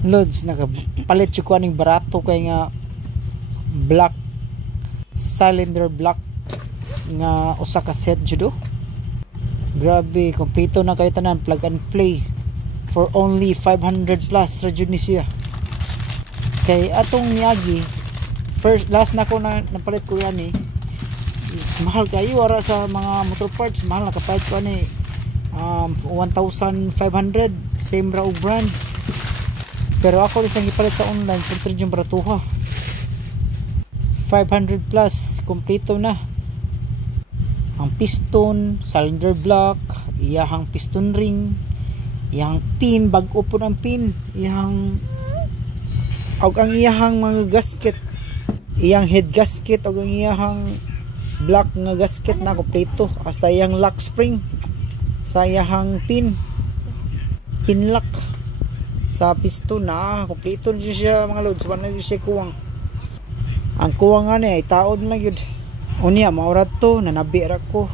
Lods, nakapalit ko aning barato kay nga black cylinder block nga usa ka set judo. Grabe, kompleto na kayo tanan, plug and play for only 500 plus ra jud ni siya. Kay atong Miyagi last na ko na napalit ko yan is mahal kayo ara sa mga motor parts, mahal na kapalit ko 1,500 same raw brand. Pero ako isang ipalit sa online punto yung baratuha 500 plus, kompleto na ang piston, cylinder block, iyahang piston ring, iyahang pin, bag-o po ng pin, iyahang ang iyahang mga gasket, iyang head gasket o ang iyahang black nga gasket na kompleto, hasta iyang lock spring sa iyahang pin lock sa piston na kompleto na siya mga lods. Wala na siya kuwang, ang kuwang nga ay taon lang yun unya maurad to nanabi ra ko.